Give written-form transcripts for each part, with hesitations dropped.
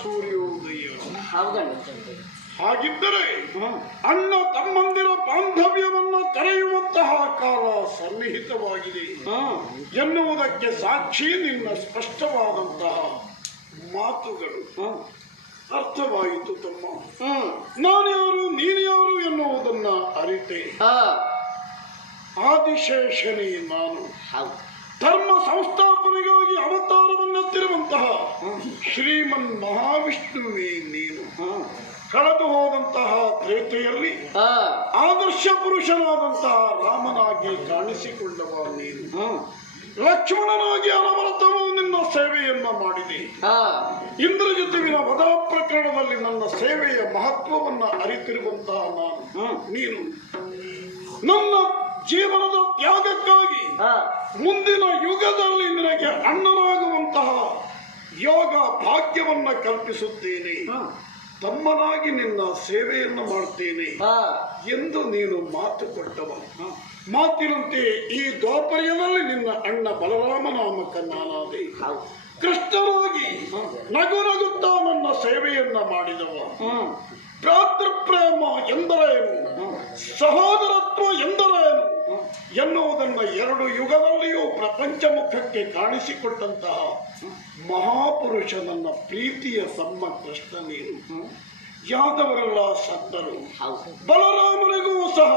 ಸೂರ್ಯೋದಯ. ಹಾಗಿದ್ದರೆ ಹೌದಣ್ಣ. ಅಣ್ಣ ತಮ್ಮಂದಿರ ಬಾಂಧವ್ಯವನ್ನು ತೆರೆಯುವಂತಹ ಕಾಲ ಸನ್ನಿಹಿತವಾಗಿದೆ ಎನ್ನುವುದಕ್ಕೆ ಸಾಕ್ಷಿ ನಿನ್ನ ಸ್ಪಷ್ಟವಾದಂತಹ ಮಾತುಗಳು. ಅರ್ಥವಾಯಿತು ತಮ್ಮ. ನಾನು ಯಾರು ನೀನು ಯಾರು ಎನ್ನುವುದನ್ನ ಅರಿತೆ. ಆದಿಶೇಷನೇ ನಾನು. ಧರ್ಮ ಸಂಸ್ಥಾಪನೆಗಾಗಿ ಅವತಾರವನ್ನೆತ್ತಿರುವಂತಹ ಶ್ರೀಮನ್ ಮಹಾವಿಷ್ಣುವೇ ನೀನು. ಕಳೆದು ಹೋದಂತಹ ತ್ರೇತೆಯಲ್ಲಿ ಆದರ್ಶ ಪುರುಷನಾದಂತಹ ರಾಮನಾಗಿ ಕಾಣಿಸಿಕೊಂಡವ ನೀನು. ಲಕ್ಷ್ಮಣನಾಗಿ ಅನವರತವೂ ನಿನ್ನ ಸೇವೆಯನ್ನ ಮಾಡಿದೆ. ಇಂದ್ರಜಿತುವಿನ ವಧಾ ಪ್ರಕರಣದಲ್ಲಿ ನನ್ನ ಸೇವೆಯ ಮಹತ್ವವನ್ನ ಅರಿತಿರುವಂತಹ ನೀನು ನನ್ನ ಜೀವನದ ತ್ಯಾಗಕ್ಕಾಗಿ ಮುಂದಿನ ಯುಗದಲ್ಲಿ ನಿನಗೆ ಅಣ್ಣನಾಗುವಂತಹ ಯೋಗ ಭಾಗ್ಯವನ್ನ ಕಲ್ಪಿಸುತ್ತೇನೆ. ತಮ್ಮನಾಗಿ ನಿನ್ನ ಸೇವೆಯನ್ನು ಮಾಡ್ತೇನೆ ಎಂದು ನೀನು ಮಾತು ಕೊಟ್ಟವ. ಮಾತಿನಂತೆ ಈ ದ್ವಾಪರ್ಯದಲ್ಲಿ ನಿನ್ನ ಅಣ್ಣ ಬಲರಾಮನಾಮಕ ನಾನಾದೆ. ಕೃಷ್ಣನಾಗಿ ನಗು ನಗುತ್ತಾ ನನ್ನ ಸೇವೆಯನ್ನ ಮಾಡಿದವ. ಭ್ರಾತೃಪ್ರೇಮ ಎಂದರೇನು, ಸಹೋದರತ್ವ ಎಂದರೇನು ಎನ್ನುವುದನ್ನು ಎರಡು ಯುಗದಲ್ಲಿಯೂ ಪ್ರಪಂಚ ಮುಖಕ್ಕೆ ಕಾಣಿಸಿಕೊಟ್ಟಂತಹ ಮಹಾಪುರುಷ ನನ್ನ ಪ್ರೀತಿಯ ತಮ್ಮ ಕೃಷ್ಣ ನೀನು. ಯಾದವರೆಲ್ಲ ಸತ್ತರು. ಬಲರಾಮನಿಗೂ ಸಹ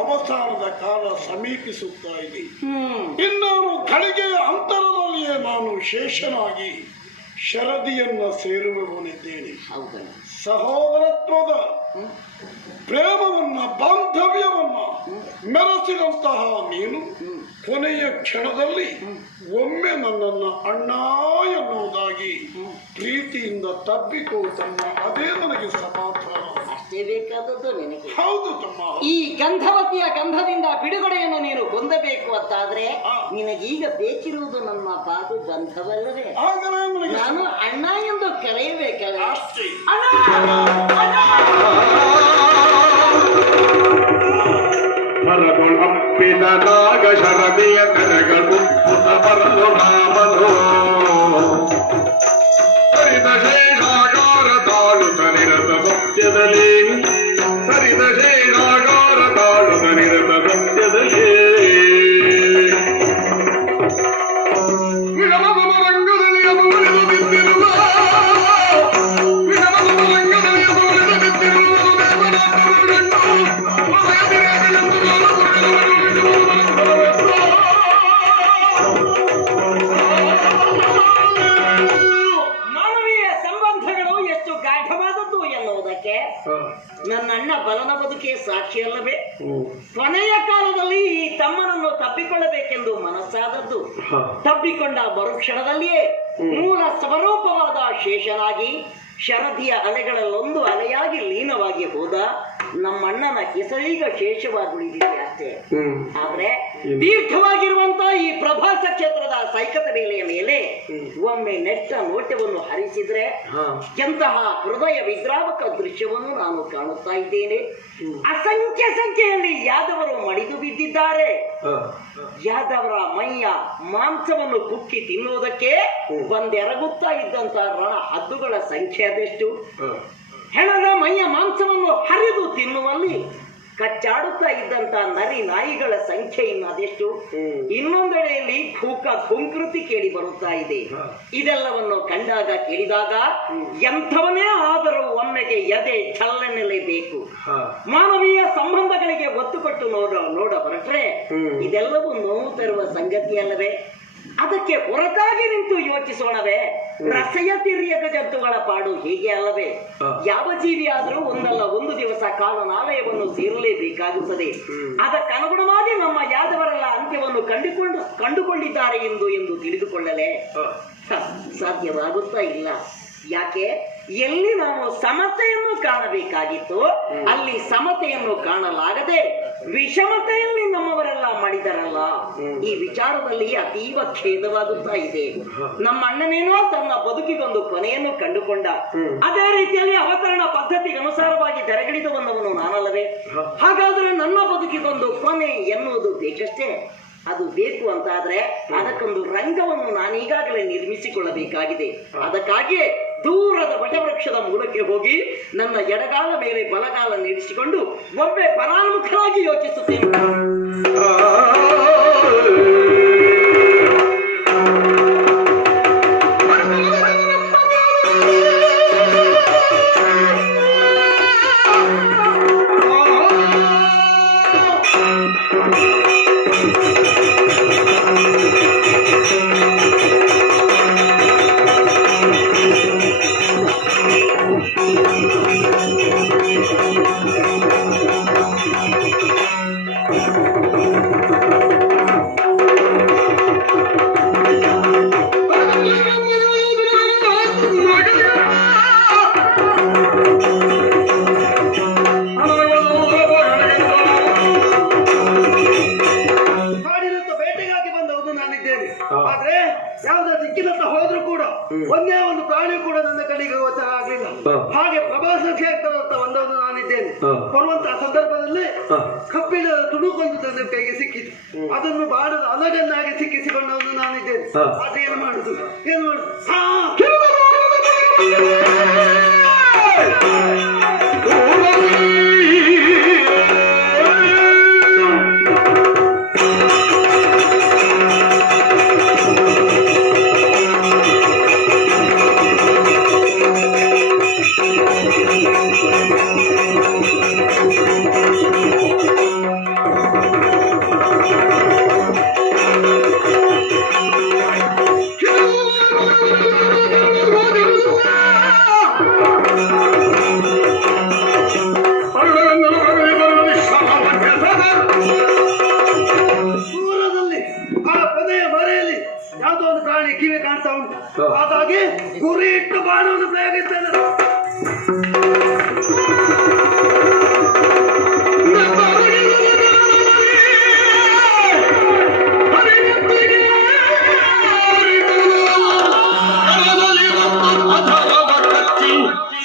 ಅವಸಾನದ ಕಾಲ ಸಮೀಪಿಸುತ್ತಾ ಇದೆ. ಇನ್ನಾನು ಗಳಿಗೆಯ ಅಂತರದಲ್ಲಿಯೇ ನಾನು ಶೇಷನಾಗಿ ಶರದಿಯನ್ನ ಸೇರುವವನಿದ್ದೇನೆ. ಸಹೋದರತ್ವದ ಪ್ರೇಮವನ್ನ ಬಾಂಧವ್ಯವನ್ನ ಮೆರೆಸಿದಂತಹ ನೀನು ಕೊನೆಯ ಕ್ಷಣದಲ್ಲಿ ಒಮ್ಮೆ ನನ್ನನ್ನು ಅಣ್ಣ ಎನ್ನುವುದಾಗಿ ಪ್ರೀತಿಯಿಂದ ತಬ್ಬಿಕೋ ತಮ್ಮ. ಅದೇ ನನಗೆ ಸಮಾಧಾನ. ಅಷ್ಟೇ ಬೇಕಾದದ್ದು ನಿನಗೆ. ಹೌದು ತಮ್ಮ. ಈ ಗಂಧವತಿಯ ಗಂಧದಿಂದ ಬಿಡುಗಡೆಯನ್ನು ನೀನು ಹೊಂದಬೇಕು ಅಂತಾದ್ರೆ ನಿನಗೀಗ ಬೇಕಿರುವುದು ನನ್ನ ಬಾದು ಗಂಧವಲ್ಲವೇ? ನಾನು ಅಣ್ಣ ಎಂದು ಕರೆಯಬೇಕಲ್ಲ. ಅಪ್ಪಿದ ನಾಗ ಶರದಿಯ ಕರೆಗಳು ಬರಲು ರಾಮನು ಸರಿದ ಶೇಷಾಗಾರ ತಾಳುತ್ತ ನಿರತ ಸತ್ಯದಲ್ಲಿ, ಸರಿದ ಶೇಷಾಗಾರ ತಾಳುತ್ತ ನಿರತ ಸತ್ಯದಲ್ಲಿ ವಿರಮದ ರಂಗದಲ್ಲಿ ಅದು ಉಳಿದು ಬಿದ್ದಿರುವ, ವಿರಮದ ರಂಗದಲ್ಲಿ ಅದು ಉಳಿದು ಬಿದ್ದಿರುವ ಮಾನವೀಯ ಸಂಬಂಧಗಳು ಎಷ್ಟು ಗಾಢವಾದದ್ದು ಎನ್ನುವುದಕ್ಕೆ ನನ್ನ ಅಣ್ಣ ಬಲನ ಬದುಕೆ ಸಾಕ್ಷಿಯಲ್ಲವೇ? ಕೊನೆಯ ಕಾಲದಲ್ಲಿ ಈ ತಮ್ಮನನ್ನು ತಬ್ಬಿಕೊಳ್ಳಬೇಕೆಂದು ಮನಸ್ಸಾದದ್ದು. ತಬ್ಬಿಕೊಂಡ ಮರುಕ್ಷಣದಲ್ಲಿಯೇ ಮೂಲ ಸ್ವರೂಪವಾದ ಶೇಷನಾಗಿ ಶರದಿಯ ಅಲೆಗಳಲ್ಲೊಂದು ಅಲೆಯಾಗಿ ಲೀನವಾಗಿ ಹೋದ ನಮ್ಮಣ್ಣನ ಹೆಸರೀಗ ಶೇಷವಾಗುಳಿದಿದೆ ಅಷ್ಟೇ. ಆದ್ರೆ ದೀರ್ಘವಾಗಿರುವಂತ ಈ ಪ್ರಭಾಸ ಕ್ಷೇತ್ರದ ಸೈಕತ ಬೇಲೆಯ ಮೇಲೆ ಒಮ್ಮೆ ನೆಟ್ಟ ನೋಟವನ್ನು ಹರಿಸಿದ್ರೆ ಎಂತಹ ಹೃದಯ ವಿದ್ರಾವಕ ದೃಶ್ಯವನ್ನು ನಾನು ಕಾಣುತ್ತಾ ಇದ್ದೇನೆ. ಅಸಂಖ್ಯ ಸಂಖ್ಯೆಯಲ್ಲಿ ಯಾದವರು ಮಡಿದು ಬಿದ್ದಿದ್ದಾರೆ. ಯಾದವರ ಮೈಯ ಮಾಂಸವನ್ನು ಕುಕ್ಕಿ ತಿನ್ನುವುದಕ್ಕೆ ಬಂದೆರಗುತ್ತಾ ಇದ್ದಂತ ರಣ ಹದ್ದುಗಳ ಸಂಖ್ಯೆ ಅದೆಷ್ಟು? ಹೆಣದ ಮೈಯ ಮಾಂಸವನ್ನು ಹರಿದು ತಿನ್ನುವಲ್ಲಿ ಕಚ್ಚಾಡುತ್ತಾ ಇದ್ದಂತ ನರಿ ನಾಯಿಗಳ ಸಂಖ್ಯೆ ಇನ್ನು ಅದೆಷ್ಟು? ಇನ್ನೊಂದೆಡೆಯಲ್ಲಿ ಖುಂಕೃತಿ ಕೇಳಿ ಬರುತ್ತಾ ಇದೆ. ಇದೆಲ್ಲವನ್ನು ಕಂಡಾಗ ಕೇಳಿದಾಗ ಎಂಥವನೇ ಆದರೂ ಒಮ್ಮೆಗೆ ಎದೆ ಛಲ್ಲನೆಲೇಬೇಕು. ಮಾನವೀಯ ಸಂಬಂಧಗಳಿಗೆ ಒತ್ತು ಕೊಟ್ಟು ನೋಡ ಹೊರಟ್ರೆ ಇದೆಲ್ಲವೂ ನೋವು ತರುವ ಸಂಗತಿಯಲ್ಲವೇ? ಅದಕ್ಕೆ ಹೊರತಾಗಿ ನಿಂತು ಯೋಚಿಸೋಣವೇ? ರಸಯ ತಿರ್ಯದ ಜಂತುಗಳ ಪಾಡು ಹೀಗೆ ಅಲ್ಲವೇ? ಯಾವ ಜೀವಿ ಆದರೂ ಒಂದಲ್ಲ ಒಂದು ದಿವಸ ಕಾಲನಾಲಯವನ್ನು ಸೇರಲೇಬೇಕಾಗುತ್ತದೆ. ಅದಕ್ಕನುಗುಣವಾಗಿ ನಮ್ಮ ಯಾದವರೆಲ್ಲ ಅಂತ್ಯವನ್ನು ಕಂಡುಕೊಂಡಿದ್ದಾರೆ ಎಂದು ತಿಳಿದುಕೊಳ್ಳಲೇ ಸಾಧ್ಯವಾಗುತ್ತಾ ಇಲ್ಲ. ಯಾಕೆ? ಎಲ್ಲಿ ನಾವು ಸಮತೆಯನ್ನು ಕಾಣಬೇಕಾಗಿತ್ತು ಅಲ್ಲಿ ಸಮತೆಯನ್ನು ಕಾಣಲಾಗದೆ ವಿಷಮತೆಯಲ್ಲಿ ನಮ್ಮವರೆಲ್ಲ ಮಾಡಿದರಲ್ಲ. ಈ ವಿಚಾರದಲ್ಲಿ ಅತೀವ ಖೇದವಾಗುತ್ತಾ ಇದೆ. ನಮ್ಮ ಅಣ್ಣನೇನೋ ತನ್ನ ಬದುಕಿಗೊಂದು ಕೊನೆಯನ್ನು ಕಂಡುಕೊಂಡ. ಅದೇ ರೀತಿಯಲ್ಲಿ ಅವತರಣ ಪದ್ಧತಿಗೆ ಅನುಸಾರವಾಗಿ ತೆರೆಗಿಡಿದು ಬಂದವನು ನಾನಲ್ಲವೇ? ಹಾಗಾದ್ರೆ ನನ್ನ ಬದುಕಿಗೊಂದು ಕೊನೆ ಎನ್ನುವುದು ಬೇಕಷ್ಟೇ. ಅದು ಬೇಕು ಅಂತಾದ್ರೆ ಅದಕ್ಕೊಂದು ರಂಗವನ್ನು ನಾನೀಗಾಗಲೇ ನಿರ್ಮಿಸಿಕೊಳ್ಳಬೇಕಾಗಿದೆ. ಅದಕ್ಕಾಗಿಯೇ ದೂರದ ವಟವೃಕ್ಷದ ಮೂಲಕ್ಕೆ ಹೋಗಿ ನನ್ನ ಎಡಗಾಲ ಮೇಲೆ ಬಲಗಾಲ ನೀಡಿಸಿಕೊಂಡು ಒಮ್ಮೆ ಪರಾಮುಖರಾಗಿ ಯೋಚಿಸುತ್ತೇನೆ. ಆದ್ರೆ ಯಾವ್ದೋ ದಿಕ್ಕಿನತ್ತ ಹೋದ್ರೂ ಕೂಡ ಒಂದೇ ಒಂದು ಪ್ರಾಣಿ ಕೂಡ ನನ್ನ ಕಡೆಗೆ ಗೋಚರ ಆಗ್ಲಿಲ್ಲ. ಹಾಗೆ ಪ್ರವಾಸ ಕ್ಷೇತ್ರದತ್ತ ಒಂದೊಂದು ನಾನಿದ್ದೇನೆ. ಬರುವಂತಹ ಸಂದರ್ಭದಲ್ಲಿ ಕಬ್ಬಿಣ ತುಣುಕೊಂದು ನನ್ನ ಕೈಗೆ ಸಿಕ್ಕಿತು. ಅದನ್ನು ಬಾಣದ ಅಲಗನ್ನಾಗಿ ಸಿಕ್ಕಿಸಿಕೊಂಡವನು ನಾನಿದ್ದೇನೆ. ಅದೇನು ಮಾಡುದು ಏನು ಮಾಡುದು? ಕಿವಿ ಕಾಣ್ತಾ ಉಂಟು. ಹಾಗಾಗಿ ಗುರಿ ಇಟ್ಟು ಬಾಣವನ್ನು ಪ್ರಯೋಗಿಸ್ತೇನೆ.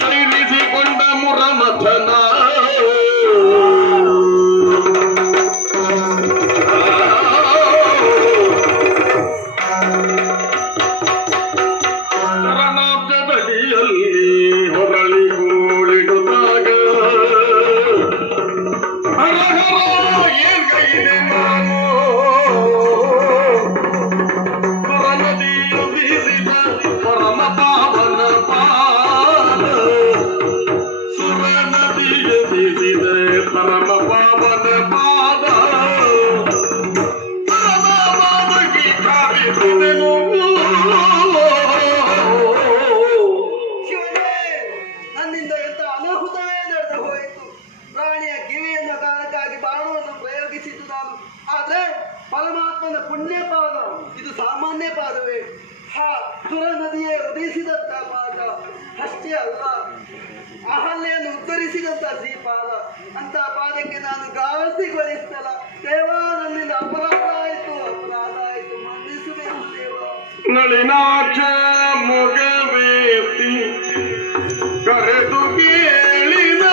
ಸೈನಿಸಿಕೊಂಡ ಮುರಮಥನ ಪರಮಾತ್ಮನ ಪುಣ್ಯ ಪಾದ ಇದು ಸಾಮಾನ್ಯ ಪಾದವೇ? ಸುರ ನದಿಯೇ ಉದಿಸಿದಂತ ಪಾದ ಅಷ್ಟೇ ಅಲ್ಲ, ಅಹಲ್ಯೆಯನ್ನು ಉದ್ಧರಿಸಿದಂತ ಶ್ರೀಪಾದ. ಅಂತ ಪಾದಕ್ಕೆ ನಾನು ಗಾಸಿಗೊಳಿಸ್ತಲ್ಲ ದೇವಾ. ನನ್ನಿಂದ ಅಪರಾಧ ಆಯ್ತು ಮನ್ನಿಸಬೇಕು ದೇವ. ನಳಿನಾಕ್ಷ ಮೊಗವೇತಿ ಕರೆದು ಕೇಳಿದ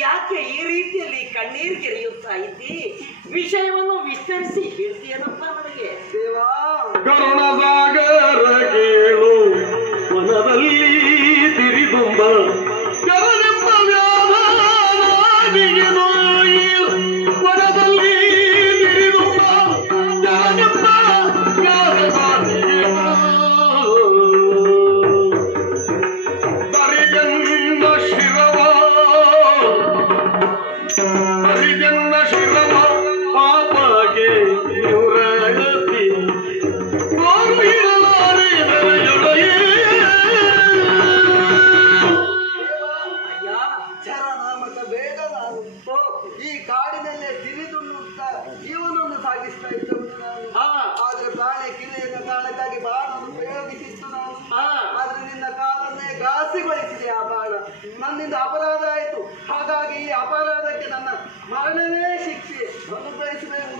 ಯಾಕೆ ಈ ರೀತಿಯಲ್ಲಿ ಕಣ್ಣೀರ್ಗೆರೆಯುತ್ತಾ ಇದ್ದಿ? ವಿಷಯವನ್ನು ವಿಸ್ತರಿಸಿ ಹೇಳ್ತೀಯನಪ್ಪ ನನಗೆ. ದೇವಾ, ಕರುಣಸಾಗರ ಕೇಳು ಮನದಲ್ಲಿ ತಿರಿದುಂಬ ಕರನೆಂಬ ವ್ಯಾಧಾನಿಗೆ ನೋಯಿ ಮನದಲ್ಲಿ ತಿರಿದುಂಬ ಕರನೆಂಬ ವ್ಯಾಧಾನಿಗೆ ಹರಿಜನ್ನ ಶಿರವ ಪಾಪಗೆ ನಿವೃತ್ತಿ ನನ್ನಿಂದ ಅಪರಾಧ ಆಯಿತು. ಹಾಗಾಗಿ ಈ ಅಪರಾಧಕ್ಕೆ ನನ್ನ ಮರಣವೇ ಶಿಕ್ಷೆ.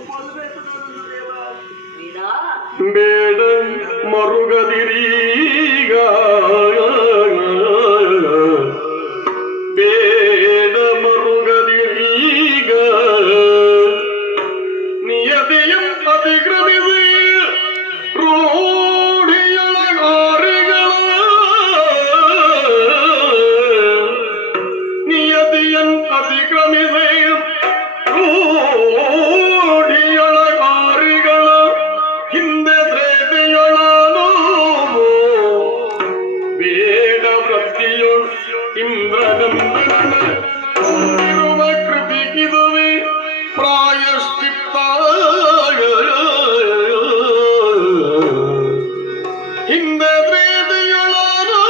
ಕೊಲ್ಲಬೇಕು ನನ್ನನ್ನು ದೇವ. ಬೇಡ ಮರುಗದಿರೀಗ, ಬೇಡ ಮರುಗದಿರೀಗ, ನಿಯತಿಯಂ ಅತಿಕ್ರಮಿಸಿ ರೂಢಿಯೊಳಗಾರಿಗಳ, ನಿಯತಿಯಂ ಅತಿಕ್ರಮಿಸಿ ರೂಢಿಯೊಳಗಾರಿಗಳ, ಹಿಂದೆ ತ್ರೇತೆಯೊಳನು ಬೇಡ ವೃತ್ತಿಯು ಇಂದ್ರನಂದನ ಹೊಂದಿರುವ ಕೃತಿಗಿದುವೆ ಪ್ರಾಯಶ್ಚಿತ್ತ. ಹಿಂದೆ ತ್ರೇತೆಯೊಳನು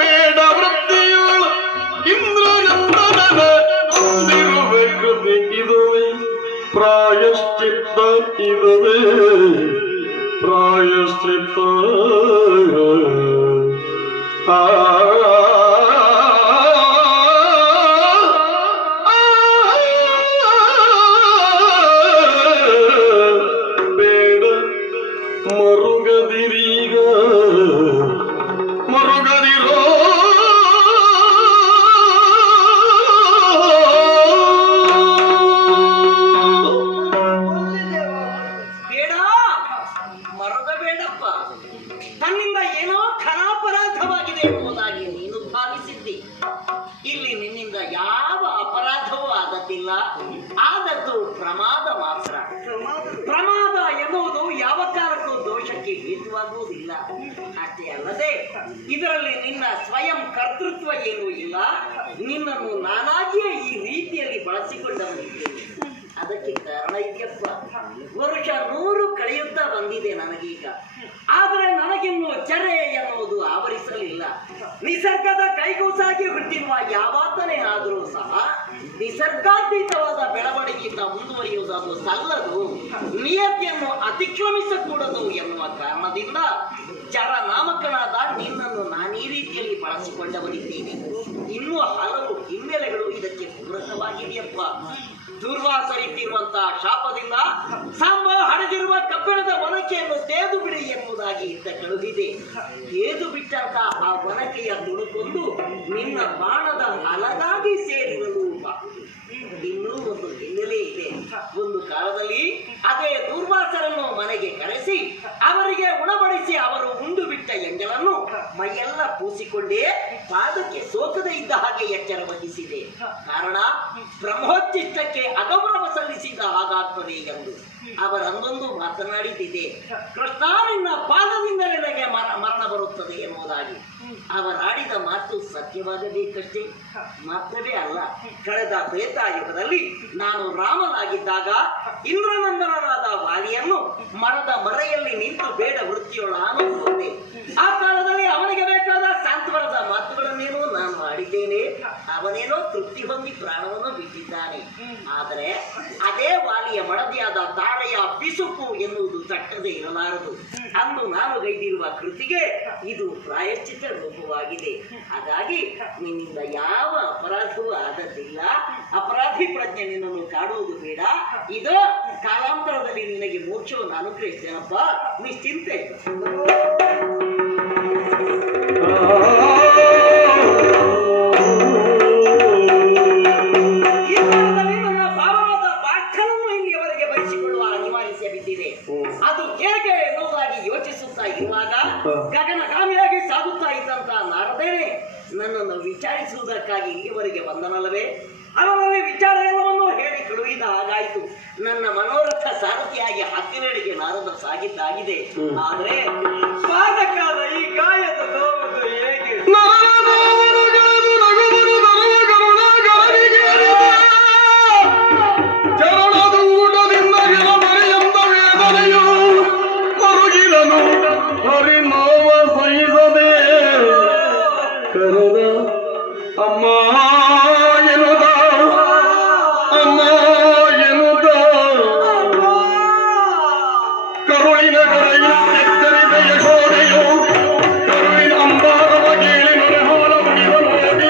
ಬೇಡ ವೃತ್ತಿಯೊಳ ಇಂದ್ರನಂದನ ಹೊಂದಿರುವ ಕೃತಿಗಿದುವೆ ಪ್ರಾಯಶ್ಚಿತ್ತ. ಇದುವೆ ಪ್ರಾಯಶ್ಚಿತ್ತ. ಬೇಡ ಮರುಗದಿರೀಗ, ಮರುಗದಿರೋ ಬೇಡ, ಮರದ ಬೇಡಪ್ಪ. ತನ್ನಿಂದ ಏನೋ ಘನಾಪರಾಧವಾಗಿದೆ ಎಂಬುದಾಗಿ ನೀನು ಭಾವಿಸಿದ್ದಿ. ಇಲ್ಲಿ ನಿನ್ನಿಂದ ಯಾವ ಅಪರಾಧವೂ ಆಗತ್ತಿಲ್ಲ. ಆದದ್ದು ಪ್ರಮಾದ ಮಾತ್ರ. ಪ್ರಮಾದ ಎನ್ನುವುದು ಯಾವ ಕಾಲಕ್ಕೂ ದೋಷಕ್ಕೆ ಹೇತುವಾಗುವುದಿಲ್ಲ. ಅಷ್ಟೇ ಅಲ್ಲದೆ ಇದರಲ್ಲಿ ನಿನ್ನ ಸ್ವಯಂ ಕರ್ತೃತ್ವ ಏನೂ ಇಲ್ಲ. ನಿನ್ನನ್ನು ನಾನಾಗಿಯೇ ಈ ರೀತಿಯಲ್ಲಿ ಬಳಸಿಕೊಂಡವನಿದ್ದೇನೆ. ಅದಕ್ಕೆ ಕಾರಣ ಇದೆಯಪ್ಪ. ವರ್ಷ 100 ಕಳೆಯುತ್ತಾ ಬಂದಿದೆ ನನಗೀಗ. ಆದರೆ ನನಗಿನ್ನು ಚರೆ ಎನ್ನುವುದು ಆವರಿಸಲಿಲ್ಲ. ನಿಸರ್ಗದ ಕೈಗೂಸಾಗಿ ಹುಟ್ಟಿರುವ ಯಾವಾತನೇ ಆದರೂ ಸಹ ನಿಸರ್ಗಾತೀತವಾದ ಬೆಳವಣಿಗೆಯಿಂದ ಮುಂದುವರಿಯುವುದನ್ನು ಸಲ್ಲದು, ನಿಯತಿಯನ್ನು ಅತಿಕ್ರಮಿಸಕೂಡದು ಎನ್ನುವ ಕಾರಣದಿಂದ ಚರ ನಾಮಕನಾದ ನಿನ್ನನ್ನು ನಾನೀ ರೀತಿಯಲ್ಲಿ ಬಳಸಿಕೊಂಡವನಿದ್ದೇನೆ. ಇನ್ನೂ ಹಲವು ಹಿನ್ನೆಲೆಗಳು ಇದಕ್ಕೆ ಪೂರಕವಾಗಿದೆಯಪ್ಪ. ದುರ್ವಾಸರಿಟ್ಟಿರುವಂತಹ ಶಾಪದಿಂದ ಸಾಂಬ ಹಡಗಿರುವ ಕಬ್ಬಿಣದ ಒನಕೆಯನ್ನು ತೇದು ಬಿಡಿ ಎನ್ನುವುದಾಗಿ ಇದ್ದ ಕಳುಹಿದೆ. ತೇದು ಬಿಟ್ಟಂತ ಆ ಒನಕೆಯ ತುಣುಕೊಂದು ನಿನ್ನ ಬಾಣದ ಅಲಗಾಗಿ ಸೇರಿರಲು ಇನ್ನೂ ಒಂದು ಹಿನ್ನೆಲೆ ಇದೆ. ಒಂದು ಕಾಲದಲ್ಲಿ ಅದೇ ದುರ್ವಾಸರನ್ನು ಮನೆಗೆ ಕರೆಸಿ ಅವರಿಗೆ ಉಣಬಡಿಸಿ ಅವರು ಉಂಡು ಬಿಟ್ಟ ಎಂಜಲನ್ನು ಮೈಯೆಲ್ಲ ಪೂಸಿಕೊಂಡೇ ಪಾದಕ್ಕೆ ಸೋಕದೇ ಇದ್ದ ಹಾಗೆ ಎಚ್ಚರ ವಹಿಸಿದೆ. ಕಾರಣ ಬ್ರಹ್ಮೋಚ್ಚಿಷ್ಟಕ್ಕೆ ಅಗೌರವ ಸಲ್ಲಿಸಿದ ಹಾಗಾಗ್ತದೆ ಎಂದು ಅವರಂದೊಂದು ಮಾತನಾಡಿದ್ದಿದೆ. ಕೃಷ್ಣ ನಿನ್ನ ಪಾದದಿಂದ ನನಗೆ ಮರಣ ಬರುತ್ತದೆ ಎನ್ನುವುದಾಗಿ ಅವರಾಡಿದ ಮಾತು ಸತ್ಯವಾಗಬೇಕಷ್ಟೇ, ಮಾತ್ರವೇ ಅಲ್ಲ. ಕಳೆದ ತ್ರೇತಾಯುಗದಲ್ಲಿ ನಾನು ರಾಮನಾಗಿದ್ದಾಗ ಇಂದ್ರನಂದನರಾದ ವಾಲಿಯನ್ನು ಮರದ ಮರೆಯಲ್ಲಿ ನಿಂತು ಬೇಡ ವೃತ್ತಿಯೊಳಾನು ಹೋದೆ. ಆ ಕಾಲದಲ್ಲಿ ಅವನಿಗೆ ಬೇಕಾದ ಸಾಂತ್ವನದ ಮಾತುಗಳನ್ನೇನೋ ನಾನು ಆಡಿದ್ದೇನೆ. ಅವನೇನೋ ತೃಪ್ತಿ ಹೊಂದಿ ಪ್ರಾಣವನ್ನು ಬಿಟ್ಟಿದ್ದಾನೆ. ಆದರೆ ಅದೇ ವಾಲಿಯ ಮಡದಿಯಾದ ತಾಳೆಯ ಬಿಸುಕು ಎನ್ನುವುದು ತಟ್ಟದೆ ಇರಲಾರದು. ಅಂದು ನಾನು ಗೈದಿರುವ ಕೃತಿಗೆ ಇದು ಪ್ರಾಯಶ್ಚಿತ್ತ ರೂಪವಾಗಿದೆ. ಹಾಗಾಗಿ ನಿನ್ನಿಂದ ಯಾವ ಅಪರಾಧವೂ ಆದದ್ದಿಲ್ಲ. ಅಪರಾಧಿ ಪ್ರಜ್ಞೆ ನಿನ್ನನ್ನು ಕಾಡುವುದು ಬೇಡ. ಇದು ಕಾಲಾಂತರದಲ್ಲಿ ನಿನಗೆ ಮೋಕ್ಷವನ್ನು ಅನುಗ್ರಹಿಸ್ತೇನಪ್ಪ, ನಿಶ್ಚಿಂತೆ. ಅದು ಹೇಗೆ ಎನ್ನುವುದಾಗಿ ಯೋಚಿಸುತ್ತಾ ಇರುವಾಗ ಗಗನಗಾಮಿಯಾಗಿ ಸಾಗುತ್ತಾ ಇದ್ದಂತ ನಾರದೇನೆ ನನ್ನನ್ನು ವಿಚಾರಿಸುವುದಕ್ಕಾಗಿ ಇಲ್ಲಿವರೆಗೆ ಬಂದನಲ್ಲವೇ? ಅವನಲ್ಲಿ ವಿಚಾರ ಎಲ್ಲವನ್ನೂ ಹೇಳಿ ಕಳುಹಿದ ಹಾಗಾಯಿತು. ನನ್ನ ಮನೋರಥ ಸಾರಥಿಯಾಗಿ ಹತ್ತಿರಡಿಗೆ ನಾರದ ಸಾಗಿದ್ದಾಗಿದೆ. ಆದರೆ ಪಾದಕ್ಕಾದ ಈ ಗಾಯದ ನೋವುದು ಹೇಗೆ? ಹರಿನೋವ ಸಹಿಸದೆ ಕರೆದ ಅಮ್ಮ ಎನ್ನುದ, ಅಮ್ಮ ಎನ್ನುದ ಕರುಳಿನ ಕರೆಯ ಎಚ್ಚರಿದ ಯಶೋದೆಯು ಕರುಳಿನ ಅಂಬಾರವ ಕೇಳಿ ನೊರೆ ಹಾಲ ಮುಗಿದ ನೋಡಿ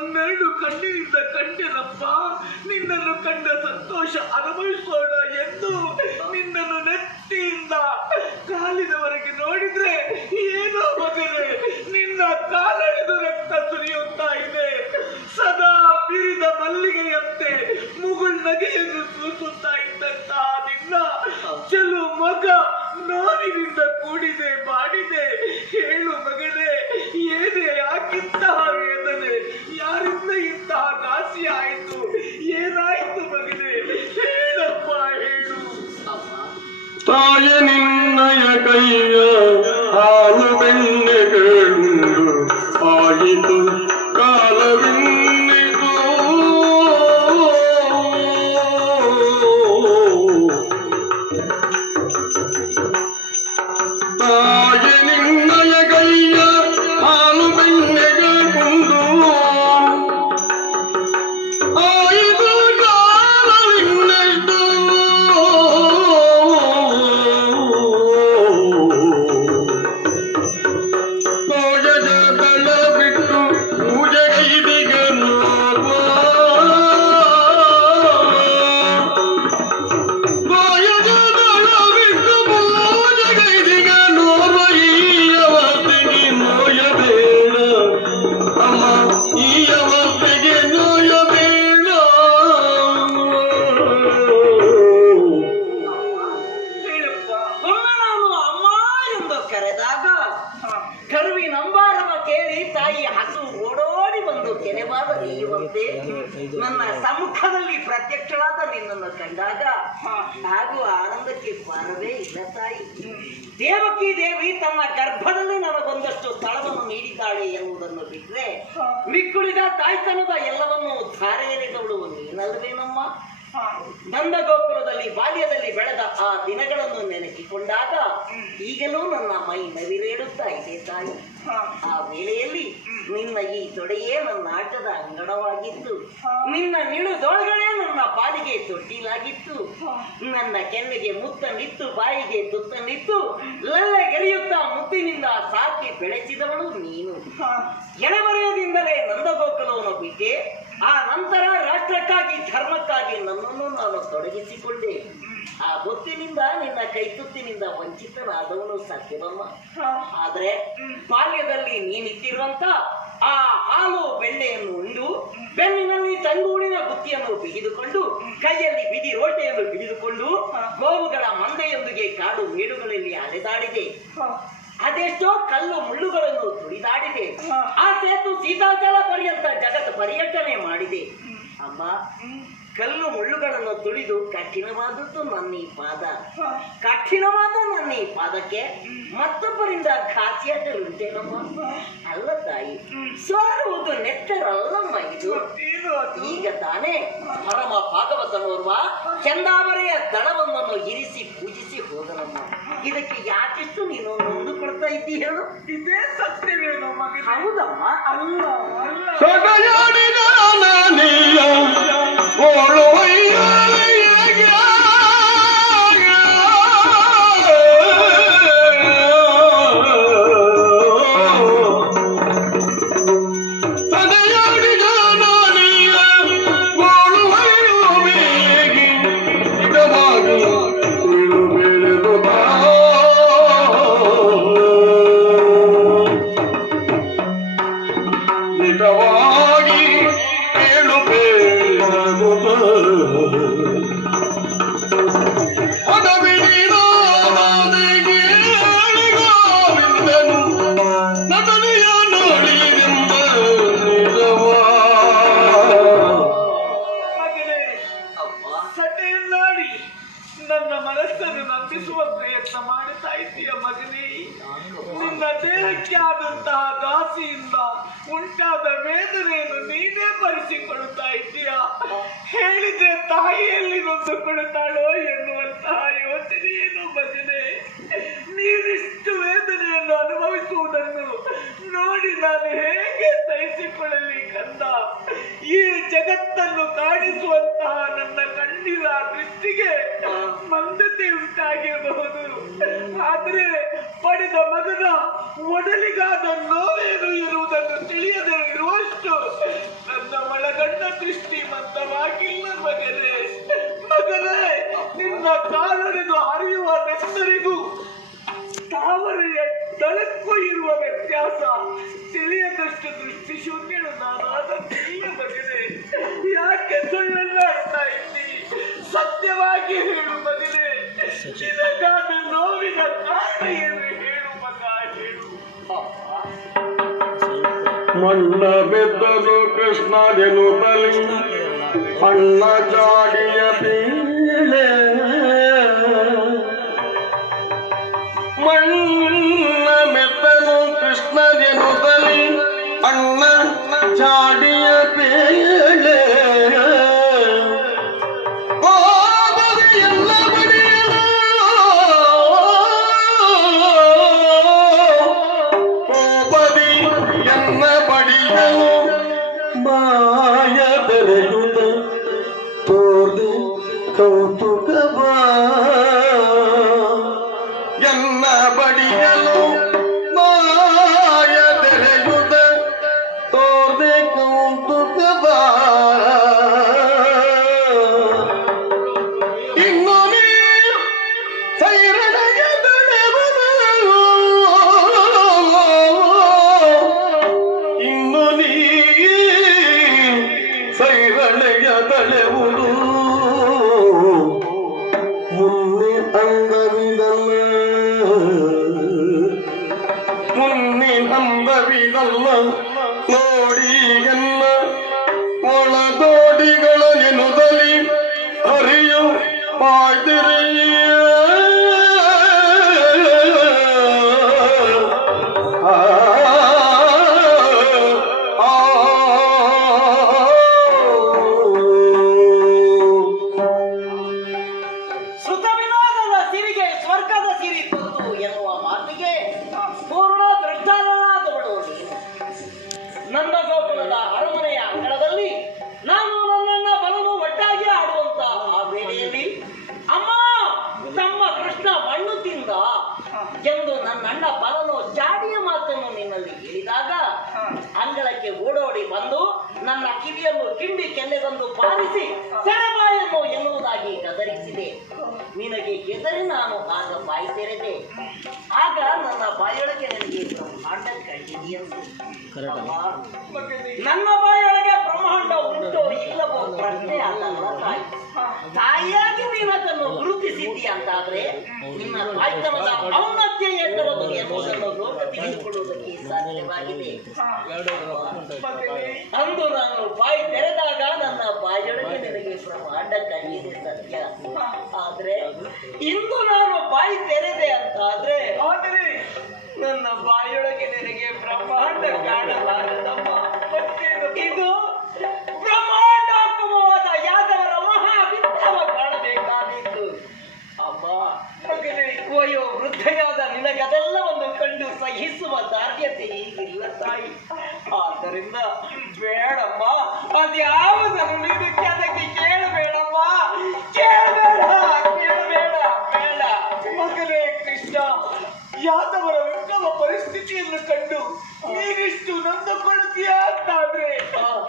ನನ್ನೆರಡು ಕಣ್ಣಿನಿಂದ ಕಂಡೆನಪ್ಪ. ನಿನ್ನನ್ನು ಕಂಡ ಸಂತೋಷ ಅನುಭವಿಸೋಣ ಎಂದು ನಿನ್ನನ್ನು ನೆತ್ತಿಯಿಂದ ಕಾಲಿನವರೆಗೆ ನೋಡಿದ್ರೆ ಏನೋ ಮಗನೇ ನಿನ್ನ ಕಾಲಡಿದು ರಕ್ತ ಸುರಿಯುತ್ತಾ ಇದೆ. ಸದಾ ಬಿರಿದ ಮಲ್ಲಿಗೆಯಂತೆ ಮುಗುಳ್ನಗೆಯನ್ನು ಸೂಸುತ್ತಾ ಇದ್ದಂತಹ ನಿನ್ನ ಚೆಲು ಮಗ ನೋವಿನಿಂದ ಕೂಡಿದೆ ಮಾಡಿದೆ. ಹೇಳು ಮಗನೇ, ಏನೇ ಯಾಕಿಂತಹ ವೇದನೆ, ಯಾರಿಂದ ಇಂತಹ ದಾಸಿ ಆಯಿತು, ಏನಾಯ್ತು ಮಗನೇ, ಹೇಳಪ್ಪ ಹೇಳು. ತಾಯ ನಿನ್ನಯ ಕೈಯ ಹಾಲು ಬೆಣ್ಣೆಗಳುಂಡು ಆಯಿತು ಕಾಲವಿನ್ನಿತು. ತಾಯ ನಿನ್ನಯ ಕೈಯ ಹಾಲು ಬೆಣ್ಣೆಗಳುಂಡು ಆಯಿತು ಕಾಲವಿನ್ನಿತು. ನನ್ನ ಸಮ್ಮುಖದಲ್ಲಿ ಪ್ರತ್ಯಕ್ಷವಾದ ನಿನ್ನನ್ನು ಕಂಡಾಗ ಹಾಗೂ ಆನಂದಕ್ಕೆ ಪಾರವೇ ಇಲ್ಲ ತಾಯಿ. ದೇವಕಿ ದೇವಿ ತನ್ನ ಗರ್ಭದಲ್ಲಿ ನನಗೊಂದಷ್ಟು ಸ್ಥಳವನ್ನು ನೀಡಿದ್ದಾಳೆ ಎನ್ನುವುದನ್ನು ಬಿಟ್ಟರೆ ಮಿಕ್ಕುಳಿದ ತಾಯ್ತನದ ಎಲ್ಲವನ್ನೂ ಧಾರೆ ಎರೆದವಳು ನೀನಲ್ವೇನಮ್ಮ. ನಂದ ಗೋಕುಲದಲ್ಲಿ ಬಾಲ್ಯದಲ್ಲಿ ಬೆಳೆದ ಆ ದಿನಗಳನ್ನು ನೆನಪಿಕೊಂಡಾಗ ಈಗಲೂ ನನ್ನ ಮೈ ನವಿರೇಡುತ್ತಾ ಇದೆ ತಾಯಿ. ಆ ವೇಳೆಯಲ್ಲಿ ನಿನ್ನ ಈ ತೊಡೆಯೇ ನನ್ನ ಆಟದ ಅಂಗಣವಾಗಿತ್ತು, ನಿನ್ನ ನಿಳುದೊಳಗಳೇ ನನ್ನ ಪಾಲಿಗೆ ತೊಟ್ಟಿಲಾಗಿತ್ತು. ನನ್ನ ಕೆನ್ನೆಗೆ ಮುತ್ತನ್ನಿತ್ತು, ಬಾಯಿಗೆ ತುತ್ತನ್ನಿತ್ತು, ಲಲ್ಲೆಗೆರೆಯುತ್ತಾ ಮುತ್ತಿನಿಂದ ಸಾಕಿ ಬೆಳೆಸಿದವಳು ನೀನು. ಎಳೆಮರೆಯದಿಂದಲೇ ನಂದಗೋಕುಲವನ್ನು ಬಿಟ್ಟೆ. ಆ ನಂತರ ರಾಷ್ಟ್ರಕ್ಕಾಗಿ ಧರ್ಮಕ್ಕಾಗಿ ನನ್ನನ್ನು ನಾನು ತೊಡಗಿಸಿಕೊಂಡೆ. ಆ ಗೊತ್ತಿನಿಂದ ನಿನ್ನ ಕೈತುತ್ತಿನಿಂದ ವಂಚಿತನಾದವನು ಸತ್ಯವಮ್ಮ. ಆದ್ರೆ ಬಾಲ್ಯದಲ್ಲಿ ನೀನಿಟ್ಟಿರುವಂತ ಆ ಹಾಲು ಬೆಣ್ಣೆಯನ್ನು ಉಂಡು ಬೆನ್ನಿನಲ್ಲಿ ತಂಗೂಳಿನ ಬುತ್ತಿಯನ್ನು ಬಿಗಿದುಕೊಂಡು ಕೈಯಲ್ಲಿ ಬಿದಿ ರೋಟೆಯನ್ನು ಹಿಡಿದುಕೊಂಡು ಗೋವುಗಳ ಮಂದೆಯೊಂದಿಗೆ ಕಾಡು ಮೇಡುಗಳಲ್ಲಿ ಅಲೆದಾಡಿದೆ. ಅದೆಷ್ಟೋ ಕಲ್ಲು ಮುಳ್ಳುಗಳನ್ನು ತುಳಿದಾಡಿದೆ. ಆ ಸೇತು ಸೀತಾಚಲ ಪರ್ಯಂತ ಜಗತ್ ಪರ್ಯಟನೆ ಮಾಡಿದೆ ಅಮ್ಮ. ಕಲ್ಲು ಮುಳ್ಳುಗಳನ್ನು ತುಳಿದು ಕಠಿಣವಾದದ್ದು ನನ್ನ ಈ ಪಾದ. ಕಠಿಣವಾದ ನನ್ನ ಈ ಪಾದಕ್ಕೆ ಮತ್ತೊಬ್ಬರಿಂದ ಘಾಸಿಯಾಗಲುಂಟೇನಮ್ಮ. ಅಲ್ಲ ತಾಯಿ, ಸೋರುವುದು ನೆತ್ತರಲ್ಲಮ್ಮ ಇದು. ಈಗ ತಾನೇ ಪರಮ ಭಾಗವತನೋರ್ವ ಚಂದಾವರೆಯ ದಳವೊಂದನ್ನು ಇರಿಸಿ ಪೂಜಿಸಿ ಹೋದನಮ್ಮ. ಇದಕ್ಕೆ ಯಾಕೆಷ್ಟು ನೀನು ನೊಂದುಕೊಳ್ತಾ ಇದ್ದಿ ಹೇಳು? ಇದೇ ಸತ್ಯವೇನೋ ಮಗ? ಹೌದಮ್ಮ. ಅಲ್ಲ ನನ್ನ ಮನಸ್ಸನ್ನು ನಂಬಿಸುವ ಪ್ರಯತ್ನ ಮಾಡುತ್ತಾ ಇದ್ದೀಯ ಮಗನೇ. ನಿನ್ನ ದೇಹಕ್ಕೆ ಆದಂತಹ ದಾಸಿಯಿಂದ ಉಂಟಾದ ವೇದನೆಯನ್ನು ನೀನೇ ಭರಿಸಿಕೊಳ್ಳುತ್ತಾ ಇದ್ದೀಯ. ಹೇಳಿದ್ರೆ ತಾಯಿಯಲ್ಲಿ ನೊಂದುಕೊಳ್ಳುತ್ತಾಳೋ ಎನ್ನುವಂತಹ ಯೋಚನೆಯೇನು ಮಗನೇ. ನೀನಿಷ್ಟು ವೇದನೆಯನ್ನು ಅನುಭವಿಸುವುದನ್ನು ನೋಡಿ ನಾನು ಹೇಗೆ ಸಹಿಸಿಕೊಳ್ಳಲಿ ಕಂದ. ಈ ಜಗತ್ತನ್ನು ಕಾಣಿಸುವಂತಹ ನನ್ನ ಕಣ್ಣಿನ ದೃಷ್ಟಿಗೆ ಮಂದತೆ ಉಂಟಾಗಿರಬಹುದು. ಆದ್ರೆ ಪಡೆದ ಮಗನ ಒಡಲಿಗಾದ ನೋವೇನು ಇರುವುದನ್ನು ತಿಳಿಯದೆ ಇರುವಷ್ಟು ಆಗಿಲ್ಲ ಮಗನೇ. ಮಗನೇ, ನಿನ್ನ ಕಾಲೊಡೆದು ಹರಿಯುವ ನೆತ್ತರಿಗೂ ತಾವರೆಯ ತಳಕ್ಕೂ ಇರುವ ವ್ಯತ್ಯಾಸ ತಿಳಿಯದಷ್ಟು ದೃಷ್ಟಿ ಶೂನ್ಯನು ನಾನಾದ ಮಗನೇ. ಯಾಕೆ ಸುಳ್ಳನ್ನಾಡ್ತಾ ಇದ್ದಿ? ಸತ್ಯವಾಗಿ ಹೇಳು ಮಗನೇ. ನಿನಗಾದ ನೋವಿನ ಕಾರಣ ಏನು ಹೇಳು ಮಗ, ಹೇಳು. ಮಣ್ಣ ಬೆದ್ದದು ಕೃಷ್ಣನೆನು ಬಲಿ ಅಣ್ಣ ಜಾಡಿಯ ಬೀಳೆ ಮಣ್ಣ ಮೆತ್ತನು ಕೃಷ್ಣನೆನು ಬಲಿ ಅಣ್ಣ ಜಾಡಿಯ ಬೀಳೆ ಎಲ್ಲ ಬಡಿಯಲು ಬದಿ ಎನ್ನ ಬಡಿಯಲು ಮಾಯ ಬೆರೆಯುದ ತೋರ್ದೆ ಕೌತುಕವ ಎನ್ನ ಬಡಿಯಲು ಮಾಯ ಬೆರೆಯುದ ತೋರ್ದೆ ಕೌತುಕವ ಇನ್ನು ನೀ ಸೈರಣೆಯ ಬೆಳೆವನು ಇನ್ನು ನೀ ಸೈರಣೆಯ ತಳೆವುದು ಮುನ್ನೆ ಅಂಗವಿದಲ್ಲ ಮುನ್ನಿನ ಅಂಗವಿದಲ್ಲ ನೋಡಿ ಎನ್ನ ಒಳದೋಡಿಗಳ ನೆನುದಲಿ ಹರಿಯು ಪಾಯ್ದಿರಿ ಸುತ ವಿನೋದದ ಸಿರಿಗೆ ಸ್ವರ್ಗದ ಸಿರಿ ತಂದು ಎನ್ನುವ ಮಾತಿಗೆ ಪೂರ್ಣ ದೃಢನಾದವಳು ನೀನು. ನನ್ನ ಗೋಕುಲದ ಅರಮನೆಯ ಅಂಗಳದಲ್ಲಿ ನಾನು ನನ್ನನ್ನ ಬಲವು ಒಟ್ಟಾಗಿ ಆಡುವಂತ ಆ ವೇಳೆಯಲ್ಲಿ ಅಮ್ಮ ತಮ್ಮ ಕೃಷ್ಣ ಮಣ್ಣು ತಿಂದ ಎಂದು ನನ್ನಣ್ಣ ಬಲನು ಜಾಡಿಯ ಮಾತನ್ನು ನಿನ್ನಲ್ಲಿ ಹೇಳಿದಾಗ ಅಂಗಳಕ್ಕೆ ಓಡೋಡಿ ಬಂದು ನನ್ನ ಕಿವಿಯನ್ನು ಕಿಂಡಿ ಕೆನ್ನೆಗೊಂದು ಬಾರಿಸಿ ಸೆರೆಬಾಯನ್ನು ಎನ್ನುವುದಾಗಿ ಗದರಿಸಿದೆ. ನಿನಗೆ ಹೆದರಿ ನಾನು ಆಗ ಬಾಯಿ ತೆರೆದೆ. ಆಗ ನನ್ನ ಬಾಯೊಳಗೆ ನನಗೆ ಬ್ರಹ್ಮಾಂಡ ಕಂಡಿದೆಯಂತೆ. ನನ್ನ ಬಾಯೊಳಗೆ ಬ್ರಹ್ಮಾಂಡ ಉಂಟೋ ಇಲ್ಲವೋ ಪ್ರಶ್ನೆ ಅಲ್ಲಲ್ಲ ತಾಯಿ. ತಾಯಿಯಾಗಿ ನೀನು ಅದನ್ನು ಗುರುತಿಸಿದ್ದೀಯ ಅಂತಾದ್ರೆ ನಿನ್ನ ತಾಯ್ತನದ ಔನ್ನತ್ಯ ಎತ್ತರದು ಎನ್ನುವುದನ್ನು ಲೋಕ ತಿಳಿದುಕೊಳ್ಳುವುದಕ್ಕೆ ಸಾಧ್ಯವಾಗಿದೆ. ಅಂದು ನಾನು ಬಾಯಿ ತೆರೆದಾಗ ನನ್ನ ಬಾಯೊಳಗೆ ನಿನಗೆ ಬ್ರಹ್ಮಾಂಡ ಕಂಡಿದೆ ಸತ್ಯ. ಆದ್ರೆ ಇಂದು ನಾನು ಬಾಯಿ ತೆರೆದೆ ಅಂತಾದ್ರೆ ನನ್ನ ಬಾಯೊಳಗೆ ನಿನಗೆ ಬ್ರಹ್ಮಾಂಡ ಕಾಣಲಾರದಮ್ಮ. ಇದು ಬ್ರಹ್ಮಾಂಡೋತ್ತಮವಾದ ಯಾದವರ ಮಹಾವಿದ್ಯಾವ ಕಾಣಬೇಕಾಗಿತ್ತು ಅಮ್ಮ. ಮಗನೇ, ವಯೋ ವೃದ್ಧೆಯಾದ ನಿನಗದೆಲ್ಲವನ್ನು ಕಂಡು ಸಹಿಸುವ ದಾರ್ಢ್ಯತೆ ಈಗಿಲ್ಲ ತಾಯಿ. ಆದ್ದರಿಂದ ಬೇಡಮ್ಮ, ಅದ್ಯಾವುದನ್ನು ನೀನು ಅದಕ್ಕೆ ಕೇಳಬೇಡಮ್ಮ, ಕೇಳಬೇಡ, ಕೇಳಬೇಡ, ಬೇಡ. ಮಗನೇ ಕೃಷ್ಣ, ಯಾದವರ ವಿಕ್ರಮ ಪರಿಸ್ಥಿತಿಯನ್ನು ಕಂಡು ನೀನಿಷ್ಟು ನೊಂದುಕೊಳ್ಳುತ್ತೀಯ ಅಂತಾದ್ರೆ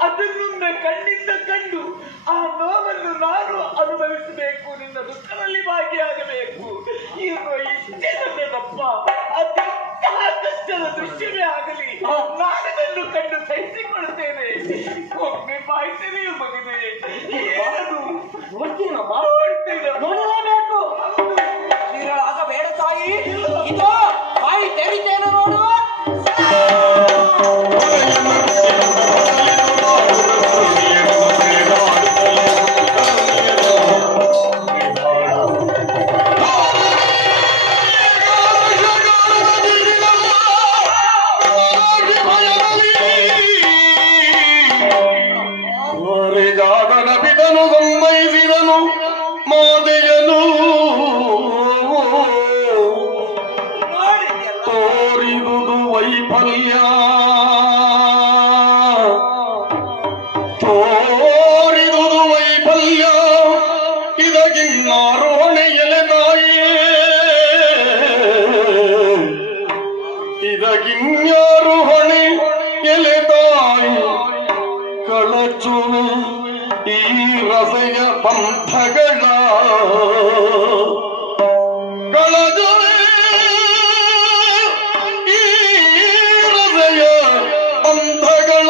ಅದನ್ನು ಕಣ್ಣಿಂದ ಕಂಡು ಆ ನೋವನ್ನು ನಾನು ಅನುಭವಿಸಬೇಕು, ನಿನ್ನ ದುಃಖದಲ್ಲಿ ಭಾಗಿಯಾಗಬೇಕು ಇರುವ ಇಷ್ಟೇ ನನ್ನದಪ್ಪ. ಅದೆಂತಹ ಕಷ್ಟದ ದೃಶ್ಯವೇ ಆಗಲಿ ನಾನದನ್ನು ಕಂಡು ಸಹಿಸಿಕೊಳ್ಳುತ್ತೇನೆ. ಒಮ್ಮೆ ಬಾಯ್ತೇನೆಯು ಮಗನೇ, ನೋಡಲೇಬೇಕು. ಆಗಬೇಡ ತಾಯಿ, ಇದು ಬಾಯಿ ತೆರಿತೇನೆ ನೋಡು. ಬಿದನು ಗಮ್ಮೈಸಿದನು ಮಾದೆಯನು ತೋರಿದುದು ವೈಫಲ್ಯ ತೋರಿದುದು ವೈಫಲ್ಯ ಇದಗಿನ್ನಾರು ಹೊಣೆ ಎಲೆದಾಯೇ ಇದಗಿನ್ಯಾರು ಹೊಣೆ ಎಲೆದಾಯಿ ಕಳಚುವೆ ಈ ಪಂಥಗಳ ಗಳಜರೆ ಈ ಹೃದಯ ಪಂಥಗಳ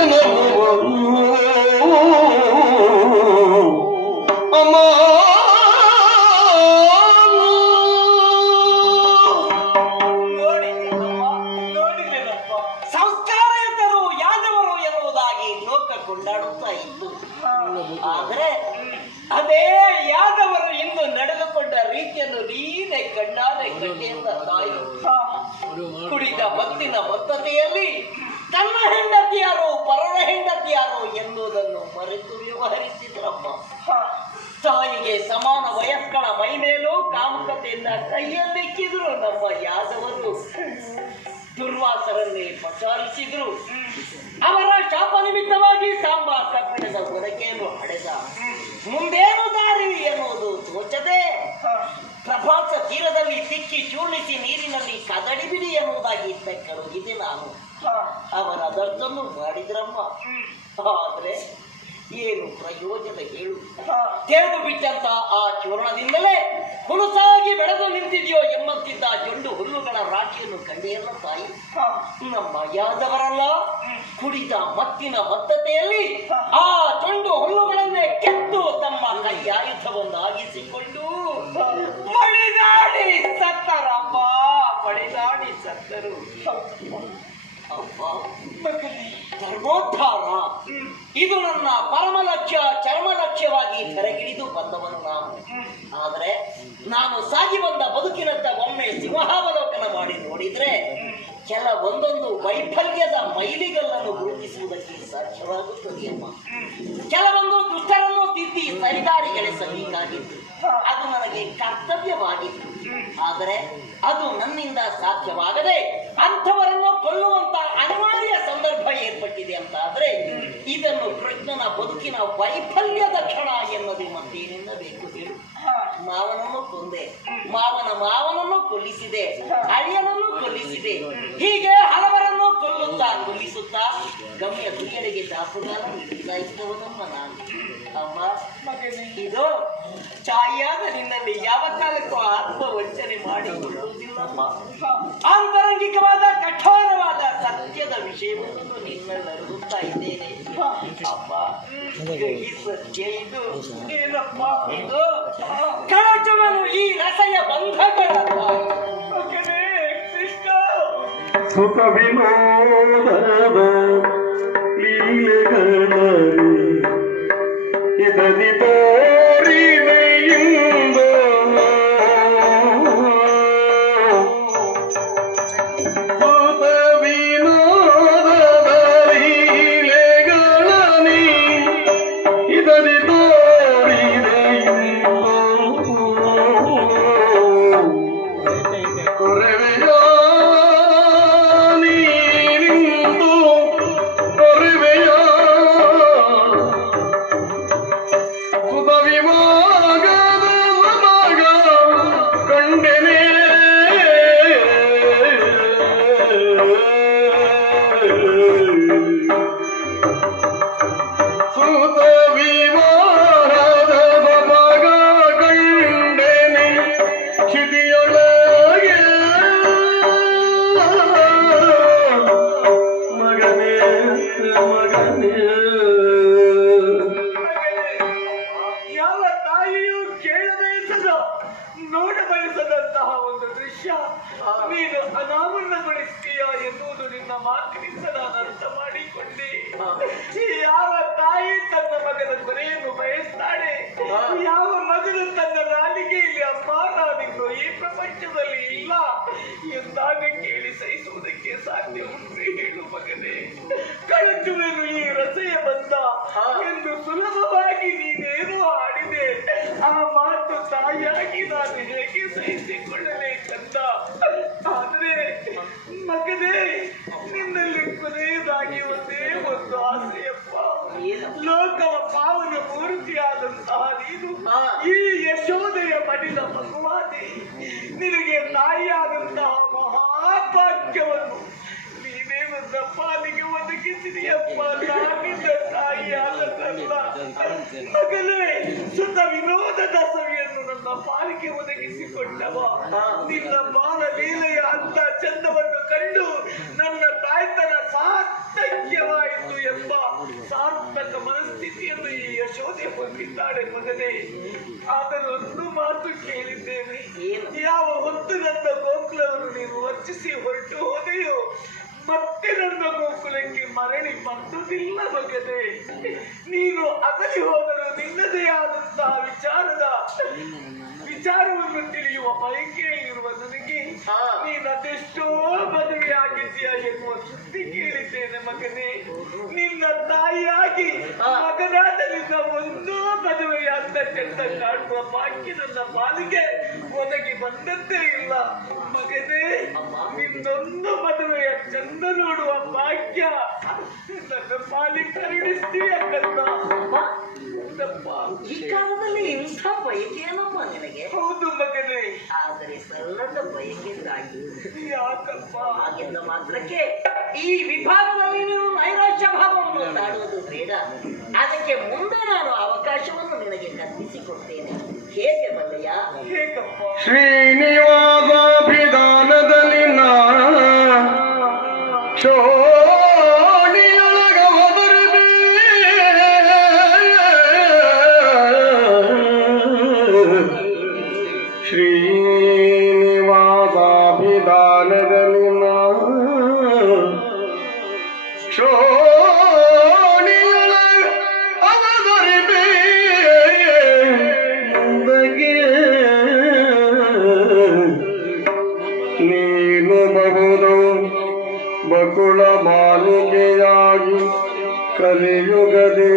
ಎನ್ನುವರು ಅಮ್ಮ ನೋಡಿದ್ದೇನಪ್ಪ. ಸಂಸ್ಕಾರಯುತರು ಯಾದವರು ಎನ್ನುವುದಾಗಿ ಲೋಕ ಕೊಂಡಾಡುತ್ತಾ ಇತ್ತು. ಆದರೆ ಅದೇ ಯಾದವರು ಇಂದು ನಡೆದುಕೊಂಡ ರೀತಿಯನ್ನು ನೀನೇ ಕಣ್ಣಾರೆ ಕಂಡೆಯಿಂದ ತಾಯಿ ಕುಡಿದ ಮತ್ತಿನ ಬದ್ಧತೆಯಲ್ಲಿ ತನ್ನ ಹೆಂಡತಿಯಾರು ಪರರ ಹೆಂಡತಿಯಾರು ಎನ್ನುವುದನ್ನು ಮರೆತು ವ್ಯವಹರಿಸಿದ್ರಮ್ಮ. ತಾಯಿಗೆ ಸಮಾನ ವಯಸ್ಕಳ ಮೈ ಮೇಲೂ ಕಾಮುಕತೆಯಿಂದ ಕೈಯನ್ನೆಕ್ಕಿದ್ರು ನಮ್ಮ ಯಾದವರು. ದುರ್ವಾಸರನ್ನೇ ಪಚಾರಿಸಿದ್ರು. ಅವರ ಶಾಪ ನಿಮಿತ್ತವಾಗಿ ಸಾಂಬ ಕಬ್ಬಿಣದ ಹೊರಕೆಯನ್ನು ಹಡೆದ. ಮುಂದೇನು ದಾರಿ ಎನ್ನುವುದು ತೋಚದೆ ಪ್ರಭಾಸ ತೀರದಲ್ಲಿ ತಿಕ್ಕಿ ಚೂಳಿಸಿ ನೀರಿನಲ್ಲಿ ಕದಡಿ ಬಿಡಿ ಎನ್ನುವುದಾಗಿ ತೆಕ್ಕಡುಗಿದೆ ನಾನು. ಅವರ ಅದರ್ಥನ್ನು ಮಾಡಿದ್ರಮ್ಮ. ಆದ್ರೆ ಏನು ಪ್ರಯೋಜನ ಹೇಳು? ತೆರೆದು ಬಿಟ್ಟಂತ ಆ ಚೂರ್ಣದಿಂದಲೇ ಹುಲುಸಾಗಿ ಬೆಳೆದು ನಿಂತಿದೆಯೋ ಎಂಬಂತಿದ್ದ ಜೊಂಡು ಹುಲ್ಲುಗಳ ರಾಶಿಯನ್ನು ಕಂಡೆಯಲ್ಲ ತಾಯಿ. ನಮ್ಮ ಯಾದವರಲ್ಲ ಕುಡಿದ ಮತ್ತಿನ ಬದ್ಧತೆಯಲ್ಲಿ ಆ ಜೊಂಡು ಹುಲ್ಲುಗಳನ್ನೇ ಕೆತ್ತು ತಮ್ಮ ಕೈಯಾಯುಧವನ್ನಾಗಿಸಿಕೊಂಡು ಮಳಿದಾಡಿ ಸತ್ತರಮ್ಮ. ಮಳಿದಾಡಿ ಸತ್ತರು. ಧರ್ಮೋದ್ಧಾರ ಇದು ನನ್ನ ಪರಮ ಲಕ್ಷ್ಯ, ಚರ್ಮ ಲಕ್ಷ್ಯವಾಗಿ ತೆರೆಗಿಳಿದು ಬಂದವನು ನಾನು. ಆದರೆ ನಾನು ಸಾಗಿ ಬಂದ ಬದುಕಿನತ್ತ ಒಮ್ಮೆ ಸಿಂಹಾವಲೋಕನ ಮಾಡಿ ನೋಡಿದ್ರೆ ಕೆಲವೊಂದೊಂದು ವೈಫಲ್ಯದ ಮೈಲಿಗಲ್ಲನ್ನು ಗುರುತಿಸುವುದಕ್ಕೆ ಸಾಧ್ಯವಾಗುತ್ತದೆಯಮ್ಮ. ಕೆಲವೊಂದು ದುಷ್ಟರನ್ನು ತಿದ್ದಿ ಸರಿದಾರಿಗೆಳಿಸಬೇಕಾಗಿತ್ತು. ಅದು ನನಗೆ ಕರ್ತವ್ಯವಾಗಿತ್ತು. ಆದರೆ ಅದು ನನ್ನಿಂದ ಸಾಧ್ಯವಾಗದೆ ಅಂಥವರನ್ನು ಕೊಲ್ಲುವಂತ ಅನಿವಾರ್ಯ ಸಂದರ್ಭ ಏರ್ಪಟ್ಟಿದೆ ಅಂತ ಆದ್ರೆ ಇದನ್ನು ಕೃಷ್ಣನ ಬದುಕಿನ ವೈಫಲ್ಯದ ಕ್ಷಣ ಎನ್ನೋದು ಮತ್ತೇನಿಂದ ಬೇಕು ಹೇಳು? ಮಾವನನ್ನು ಕೊಂದೆ, ಮಾವನನ್ನು ಕೊಲ್ಲಿಸಿದೆ, ಅಳಿಯನನ್ನು ಕೊಲ್ಲಿಸಿದೆ, ಹೀಗೆ ಹಲವರನ್ನು ಕೊಲ್ಲಿಸುತ್ತಾ ಗಮ್ಯ ಗುರಿಯರಿಗೆ ದಾಪುಗಾಲ ಹಿಡಿದಾಯಿಸುವವನಮ್ಮ ನಾನು. ಅಮ್ಮ, ಇದು ಚಾಯಿಯಾದ ನಿನ್ನಲ್ಲಿ ಯಾವ ಕಾಲಕ್ಕೂ ಆತ್ಮ ವಂಚನೆ ಮಾಡಿಕೊಳ್ಳುವುದಿಲ್ಲಮ್ಮ. ಆಂತರಂಗಿಕವಾದ ಕಠೋರವಾದ ಸತ್ಯದ ವಿಷಯವನ್ನು ನಿನ್ನಲ್ಲಿ ಅರಿಯುತ್ತಾ ಇದ್ದೇನೆ ಅಮ್ಮ. ಈ ಸತ್ಯ ಇದು ಏನಪ್ಪ? ಇದು ಕಳಚುವನು ಈ ರಸಯ ಬಂಧಗಳ ಸುಖ ವಿನೋದದ ಲೀಲೆಗಳಲ್ಲಿ ಇದರಿ ತೋರಿವೆಯಿಂದ ಸುಖ ವಿನೋದದ ಲೀಲೆಗಳಲ್ಲಿ ಇದರಿ ತೋರಿವೆಯಿಂದ ಕೊರವೆಯ ಯಾವ ತಾಯಿಯೂ ಕೇಳಬಯಸದ ನೋಡಬಯಸದಂತಹ ಒಂದು ದೃಶ್ಯ ನೀನು ಅನಾವರಣಗೊಳಿಸ್ತೀಯ ಎನ್ನುವುದು ನಿನ್ನ ಮಾತಿನಿಂದ ನಾನು ಅರ್ಥ ಮಾಡಿಕೊಂಡೆ. ಯಾವ ತಾಯಿ ತನ್ನ ಮಗನ ಕೊನೆಯನ್ನು ಬಯಸ್ತಾಳೆ? ಯಾವ ಮಗನು ತನ್ನ ನಾಲಿಗೆಯಲ್ಲಿ ಅಮ್ಮ ನಾನಿನ್ನು ಈ ಪ್ರಪಂಚದಲ್ಲಿ ಇಲ್ಲ ಎಂದಾಗ ಕೇಳಿ ಸಹಿಸುವುದಕ್ಕೆ ಸಾಧ್ಯ ಉಂಟು? ಹೇಳು ಮಗನೇ. ಕಳಚುವೆನು ಈ ರಸೆಯ ಬಂದ ಎಂದು ಸುಲಭವಾಗಿ ನೀನೇನು ಆಡಿದೆ. ಆ ಮಾತು ತಾಯಿಯಾಗಿ ನಾನು ಹೇಗೆ ಸಹಿಸಿಕೊಳ್ಳಲೇಕಂತ. ಆದ್ರೆ ಮಗನೇ, ನಿನ್ನಲ್ಲಿ ಕೊನೆಯದಾಗಿ ಒಂದೇ ಒಂದು ಆಸೆಯಪ್ಪ. ಲೋಕವ ಪಾವನ ಮೂರ್ತಿಯಾದಂತಹ ನೀನು ಈ ಯಶೋದೆಯ ಮಡಿದ ಭಗವಾನೆ, ನಿನಗೆ ತಾಯಿಯಾದಂತಹ ಮಹಾಭಾಗ್ಯವನ್ನು ನೀನೇನು ಪಾಲಿಗೆ ಒದಗಿ ಬದುಕಿಸಿದೆಯಪ್ಪ. ನಾನಿಂದ ತಾಯಿಯಾದದ್ದಲ್ಲ ಮಗನೇ, ಸುತ ವಿನೋದದ ಸವಿಯನ್ನು ನನ್ನ ಪಾಲಿಗೆ ಒದಗಿಸಿಕೊಂಡವ. ನಿನ್ನ ಬಾಲ ಲೀಲೆಯ ಅಂತ ಚಂದವನ್ನು ಕಂಡು ನನ್ನ ತಾಯ್ತನ ಸಾರ್ಥಕ್ಯವಾಯಿತು ಎಂಬ ಸಾರ್ಥಕ ಮನಸ್ಥಿತಿಯನ್ನು ಈ ಯಶೋದೆ ಹೊಂದಿದ್ದಾಳೆ ಮಗನೇ. ಆದರೆ ಒಂದು ಮಾತು ಕೇಳಿದ್ದೇನೆ, ಯಾವ ಹೊತ್ತು ನನ್ನ ಗೋಕುಲವನ್ನು ನೀನು ವಂಚಿಸಿ ಹೊರಟು ಹೋದೆಯೋ ಮತ್ತೆ ನನ್ನ ಗೋಕುಲಕ್ಕೆ ಮರಳಿ ಬಂದುದಿಲ್ಲ ಮಗನೇ. ನೀನು ಅಗಲಿ ಹೋದರೂ ನಿನ್ನದೇ ಆದಂತಹ ವಿಚಾರವನ್ನು ತಿಳಿಯುವ ಬಯಕೆಯಲ್ಲಿರುವ ನನಗೆ ನೀನದೆಷ್ಟೋ ಮದುವೆಯಾಗಿದ್ದೀಯ ಎನ್ನುವ ಸುದ್ದಿ ಕೇಳಿದ್ದೇನೆ ಮಗನೇ. ನಿನ್ನ ತಾಯಿಯಾಗಿ ಮಗನಾದ ನಿನ್ನ ಒಂದೋ ಮದುವೆಯಾದ ಚಂದ ಕಾಣುವ ಭಾಗ್ಯ ನನ್ನ ಪಾಲಿಗೆ ಒದಗಿ ಬಂದದ್ದೇ ಇಲ್ಲ ಮಗನೇ. ನಿನ್ನೊಂದು ಮದುವೆಯ ಚಂದ ನೋಡುವ ಭಾಗ್ಯ ನನ್ನ ಪಾಲಿಗೆ ಕರುಣಿಸ್ತೀಯ ಕಂದ. ಈ ಕಾಲದಲ್ಲಿ ಇಂಥ ಬಯಕೆಯೇನಪ್ಪ ನಿನಗೆ? ಹೌದು ಮಗನೇ, ಆದರೆ ಸಲ್ಲದ ಬಯಕೆಯಿಂದಾಗಿ. ಯಾಕಪ್ಪ? ಹಾಗೆಂದ ಮಾತ್ರಕ್ಕೆ ಈ ವಿಭಾಗದಲ್ಲಿ ನೀನು ನೈರಾಶ್ಯ ಭಾವವನ್ನು ತಾಡುವುದು ಬೇಡ. ಅದಕ್ಕೆ ಮುಂದೆ ನಾನು ಅವಕಾಶವನ್ನು ನಿನಗೆ ಕಲ್ಪಿಸಿಕೊಡ್ತೇನೆ. ಹೇಗೆ ಬಲ್ಲಯ್ಯ? ಹೇಗಪ್ಪ? ಶ್ರೀನಿವಾಸಾಭಿಧಾನದಲ್ಲಿ ನೀನು ಬಹುದು ಬಕುಳ ಮಾಲಿಕೆಯಾಗಿ ಕಲಿಯುಗದೇ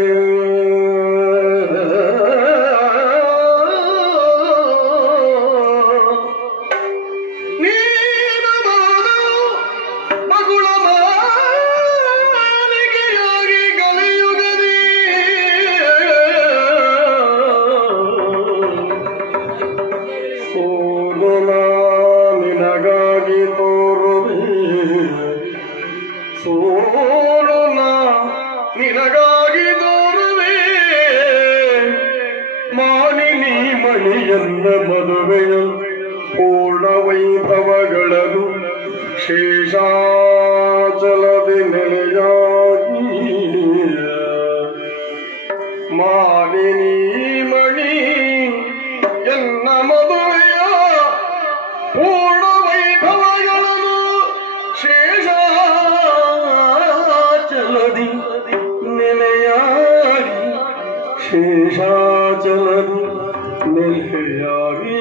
ನಿನಗಾಗಿ ತೋರುವೆ ಮಾನಿನಿ ಮಣಿಯನ್ನ ಮದುವೆಯ ಪೂರ್ಣ ವೈಭವಗಳನ್ನು ಶೇಷಾಚಲದಿ ನೆಲೆಯಾಗಿ ಮಾನಿನಿ ಮಣಿ ಎನ್ನ ಮದುವೆಯ ಪೂರ್ಣ ವೈಭವಗಳನ್ನು ಶೇಷಾಚಲದಿ ನೆಲೆಯಾಗಿ ಶೇಷಾಚಲದಿ ನೆಲೆಯಾಗಿ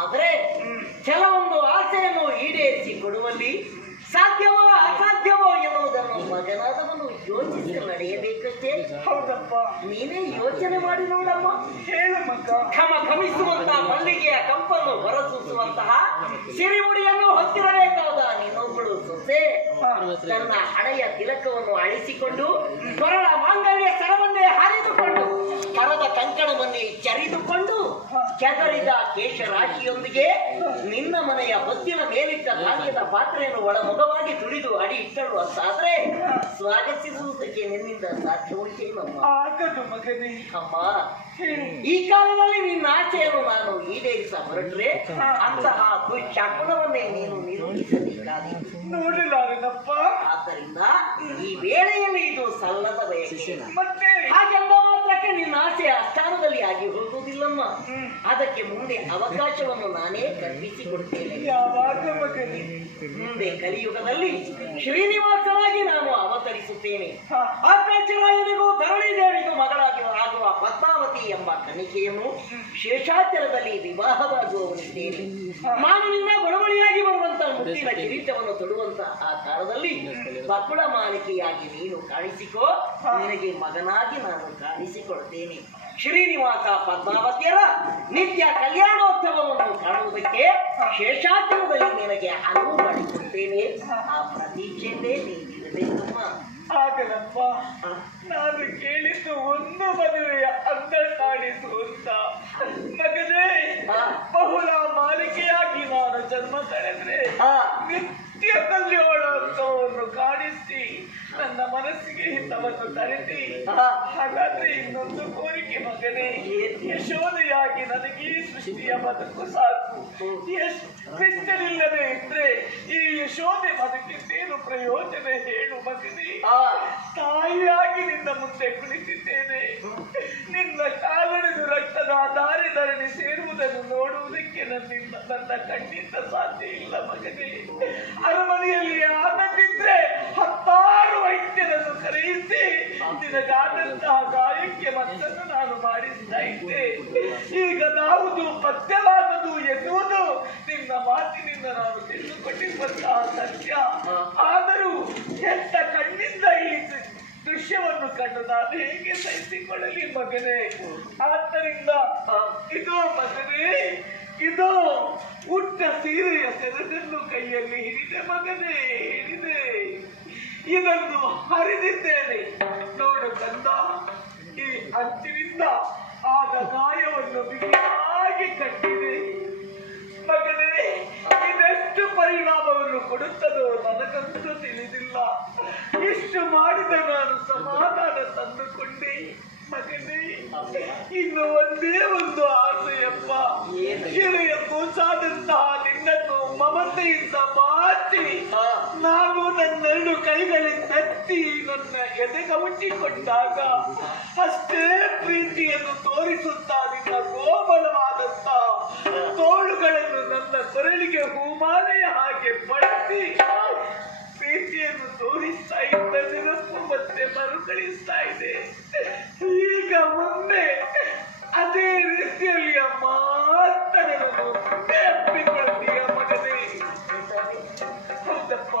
ಆದರೆ ಕೆಲವೊಂದು ಆಸೆಯನ್ನು ಈಡೇರಿಸಿ ಕೊಡುವಲ್ಲಿ ಸಾಧ್ಯವೋ ಅಸಾಧ್ಯವೋ ಎನ್ನುವುದನ್ನು ಮಗನಾದವನು ಯೋಚಿಸಿ ನಡೆಯಬೇಕಷ್ಟೇ. ಹೌದಪ್ಪ, ನೀನೇ ಯೋಚನೆ ಮಾಡಿ ನೋಡಮ್ಮ. ಹೇಳು ಮಗ. ಘಮಿಸುವಂತಹ ಮಲ್ಲಿಗೆಯ ಕಂಪನ್ನು ಹೊರಸೂಸುವಂತಹ ಸಿರಿಮುಡಿಯನ್ನು ಹೊತ್ತಿರಬೇಕಾದ ನಿನ್ನೊಬ್ಬಳು ಸೊಸೆ ತನ್ನ ಹಣೆಯ ತಿಲಕವನ್ನು ಅಳಿಸಿಕೊಂಡು ಕೊರಳ ಮಾಂಗಲ್ಯ ಸರವನ್ನೇ ಹರಿದುಕೊಂಡು ಕರದ ಕಂಕಣವನ್ನೇ ಚರಿದುಕೊಂಡು ಕೆದರಿದ ಕೇಶರಾಶಿಯೊಂದಿಗೆ ನಿನ್ನ ಮನೆಯ ಹೊತ್ತಿನ ಮೇಲಿಟ್ಟ ಧಾನ್ಯದ ಪಾತ್ರೆಯನ್ನು ಒಳಮುಖವಾಗಿ ತುಳಿದು ಅಡಿ ಇಟ್ಟಳು ಅಂತಾದ್ರೆ ಸ್ವಾಗತಿಸುವುದಕ್ಕೆ ನಿನ್ನಿಂದ ಸಾಧ್ಯ ಉಂಟೇನಮ್ಮ? ಆಗದು ಮಗನೇ. ಅಮ್ಮ, ಈ ಕಾಲದಲ್ಲಿ ನಿನ್ನ ಆಸೆಯನ್ನು ನಾನು ಈಡೇರಿಸ ಹೊರಟ್ರೆ ಅಂತಹ ದುಶ್ಶಕುನವನ್ನೇ ನೀನು ನಿರೂಪಿಸಬೇಕಾದೀತು. ನೋಡಲಾರನಪ್ಪ. ಆದ್ದರಿಂದ ಈ ವೇಳೆಯಲ್ಲಿ ಇದು ಸಲ್ಲದ ಬಯಕೆ. ಮತ್ತೆ ಹಾಗೆಂದ ಮಾತ್ರಕ್ಕೆ ನಿನ್ನ ಆಸೆ ಅಸ್ಥಾನದಲ್ಲಿ ಆಗಿ ಹೋಗುವುದಿಲ್ಲಮ್ಮ. ಅದಕ್ಕೆ ಮುಂದೆ ಅವಕಾಶವನ್ನು ನಾನೇ ಕಲ್ಪಿಸಿಕೊಡ್ತೇನೆ. ಯಾವಾಗ ಮಗನೇ? ಮುಂದೆ ಕಲಿಯುಗದಲ್ಲಿ ಶ್ರೀನಿವಾಸನಾಗಿ ನಾನು ಅವತರಿಸುತ್ತೇನೆ. ಆಕಾಶರಾಯನಿಗೂ ಧರಣಿ ದೇವಿಗೂ ಮಗಳಾಗಿ ಆಗುವ ಪದ್ಮಾವತಿ ಎಂಬ ಕನ್ನಿಕೆಯನ್ನು ಶೇಷಾಚಲದಲ್ಲಿ ವಿವಾಹವಾಗುವವನಿದ್ದೇನೆ. ಮಾನನಿಂದ ಬಡವಳಿಯಾಗಿ ಬರುವಂತ ಮುತ್ತಿನ ಕಿರೀಟವನ್ನು ತೊಡುವಂತ ಆ ಕಾಲದಲ್ಲಿ ಬಕುಳ ಮಾಲಿಕೆಯಾಗಿ ನೀನು ಕಾಣಿಸಿಕೋ, ನಿನಗೆ ಮಗನಾಗಿ ನಾನು ಕಾಣಿಸಿಕೊಳ್ತೇನೆ. ಶ್ರೀನಿವಾಸ ಪದ್ಮಾವತಿಯರ ನಿತ್ಯ ಕಲ್ಯಾಣೋತ್ಸವವನ್ನು ಕಾಣುವುದಕ್ಕೆ ಶೇಷಾಚಲದಲ್ಲಿ ನಿನಗೆ ಅನುವು ಮಾಡಿಕೊಡ್ತೇನೆ. ಆ ಪ್ರತೀಕ್ಷೆಯನ್ನೇ ನೀನಿರಬೇಕಮ್ಮ. ಆಗಲಪ್ಪ, ನಾನು ಕೇಳಿದ್ದು ಒಂದು ಮದುವೆಯ ಅಂದ ಕಾಣಿಸು ಅಂತ. ಮಗನೇ, ಬಹುಳ ಮಾಲಿಕೆಯಾಗಿ ನಾನು ಜನ್ಮ ತಳೆದ್ರೆ ನಿತ್ಯ ಕಲ್ಯಾಣೋತ್ಸವವನ್ನು ಕಾಣಿಸಿ ನನ್ನ ಮನಸ್ಸಿಗೆ ಹಿತವನ್ನು ತರಿಸಿ, ಹಾಗಾದ್ರೆ ಇನ್ನೊಂದು ಕೋರಿಕೆ ಮಗನೇ, ಯಶೋದೆಯಾಗಿ ನನಗೆ ಈ ಸೃಷ್ಟಿಯ ಬದುಕು ಸಾಕು. ಕೃಷ್ಣನಿಲ್ಲದೆ ಇದ್ರೆ ಈ ಯಶೋದೆ ಬದುಕಿದ್ದೇನು ಪ್ರಯೋಜನ ಹೇಳು ಮಗನೇ. ತಾಯಿಯಾಗಿ ನಿನ್ನ ಮುಂದೆ ಕುಳಿತಿದ್ದೇನೆ. ನಿನ್ನ ಕಾಲೊಡೆದು ರಕ್ತದ ದಾರಿ ಧರಣಿ ಸೇರುವುದನ್ನು ನೋಡುವುದಕ್ಕೆ ನನ್ನ ಕಣ್ಣಿಂದ ಸಾಧ್ಯ ಇಲ್ಲ ಮಗನೇ. ಅರಮನೆಯಲ್ಲಿ ಆನಂದಿದ್ರೆ 10 ವೈದ್ಯರನ್ನು ಕರೆಯಿಸಿ ನಿನಗಾದಂತಹ ಗಾಯಕ್ಕೆ ಮತ್ತನ್ನು ನಾನು ಮಾಡಿಸ್ತಾ ಇದ್ದೆ. ಈಗ ನಾವುದು ಪಥ್ಯವಾಗದು ಎನ್ನುವುದು ನಿನ್ನ ಮಾತಿನಿಂದ ನಾನು ತಿಳಿದುಕೊಂಡಿರುವಂತಹ ಸತ್ಯ. ಆದರೂ ಎಂತ ಕಣ್ಣಿಂದ ಈ ದೃಶ್ಯವನ್ನು ಕಂಡು ನಾನು ಹೇಗೆ ಸಹಿಸಿಕೊಳ್ಳಲಿ ಮಗನೇ. ಆದ್ದರಿಂದ ಇದು ಮಗನೇ, ಇದು ಉಟ್ಟ ಸೀರೆಯ ಸೆರಗನ್ನು ಕೈಯಲ್ಲಿ ಹಿಡಿದೆ ಮಗನೇ, ಹಿಡಿದೆ. ಇದನ್ನು ಹರಿದಿದ್ದೇನೆ ನೋಡು ಕಂದ. ಈ ಅಂಚಿನಿಂದ ಆದ ಗಾಯವನ್ನು ಬಿಗಿಯಾಗಿ ಕಟ್ಟಿದೆ ಮಗನೇ. ಇದೆಷ್ಟು ಪರಿಣಾಮವನ್ನು ಕೊಡುತ್ತದೋ ನನಗಂತೂ ತಿಳಿದಿಲ್ಲ. ಇಷ್ಟು ಮಾಡಿದ ನಾನು ಸಮಾಧಾನ ತಂದುಕೊಂಡೆ ಮಗನೇ. ಇನ್ನು ಒಂದೇ ಒಂದು ಆಸೆಯಪ್ಪ, ಎಳೆಯ ಕೂಸಾದಂತಹ ನಿನ್ನನ್ನು ಮಮತೆಯಿಂದ ಮಾತಿ ನಾನು ನನ್ನೆರಡು ಕೈಗಳಿಂದೆತ್ತಿ ನನ್ನ ಎದೆಗವಚಿಕೊಂಡಾಗ ಅಷ್ಟೇ ಪ್ರೀತಿಯನ್ನು ತೋರಿಸುತ್ತಾ ನಿನ್ನ ಗೋಬಲವಾದಂತಹ ತೋಳುಗಳನ್ನು ನನ್ನ ಕೊರಳಿಗೆ ಹೂಮಾಲೆಯ ಹಾಗೆ ಬಳಸಿ ಪ್ರೀತಿಯನ್ನು ತೋರಿಸ್ತಾ ಇದ್ದ ನೆನಪು ಮತ್ತೆ ಮರುಕಳಿಸ್ತಾ ಇದೆ. ಈಗ ಮುಂದೆ ಅದೇ ರೀತಿಯಲ್ಲಿ ಮಾತನನ್ನು ಅಪ್ಪಿಕೊಳ್ತೀಯ ಮಗನೇ. ಹೌದಪ್ಪ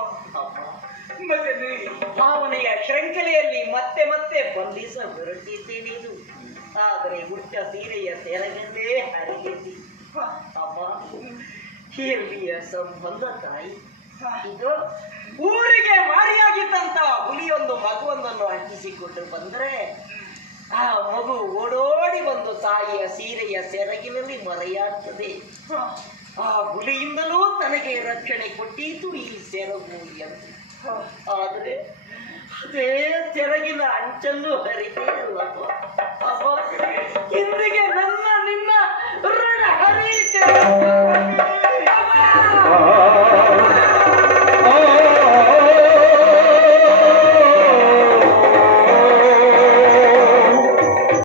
ಮಗನೇ, ಭಾವನೆಯ ಶೃಂಖಲೆಯಲ್ಲಿ ಮತ್ತೆ ಮತ್ತೆ ಬಂಧಿಸ ಹೊರಟಿದ್ದೇನೆ. ಇದು ಆದರೆ ಉಟ್ಟ ಸೀರೆಯ ಸೆರಗನ್ನೇ ಹರಿಗೆದ್ದಿ ಅಮ್ಮ. ಹಿರಿಯ ಸಂಬಂಧ ತಾಯಿ. ಇದು ಊರಿಗೆ ಮಾರಿಯಾಗಿದ್ದಂತ ಹುಲಿಯೊಂದು ಮಗುವೊಂದನ್ನು ಅಂಟಿಸಿಕೊಂಡು ಬಂದ್ರೆ ಆ ಮಗು ಓಡೋಡಿ ಬಂದು ತಾಯಿಯ ಸೀರೆಯ ಸೆರಗಿನಲ್ಲಿ ಮರೆಯಾಗ್ತದೆ. ಆ ಹುಲಿಯಿಂದಲೂ ತನಗೆ ರಕ್ಷಣೆ ಕೊಟ್ಟೀತು ಈ ಸೆರಗು ಎಂದು. ಆದರೆ ಅದೇ ಸೆರಗಿನ ಅಂಚನ್ನು ಹರಿದೇ ಅಲ್ಲಪ್ಪ. ಅಪ್ಪ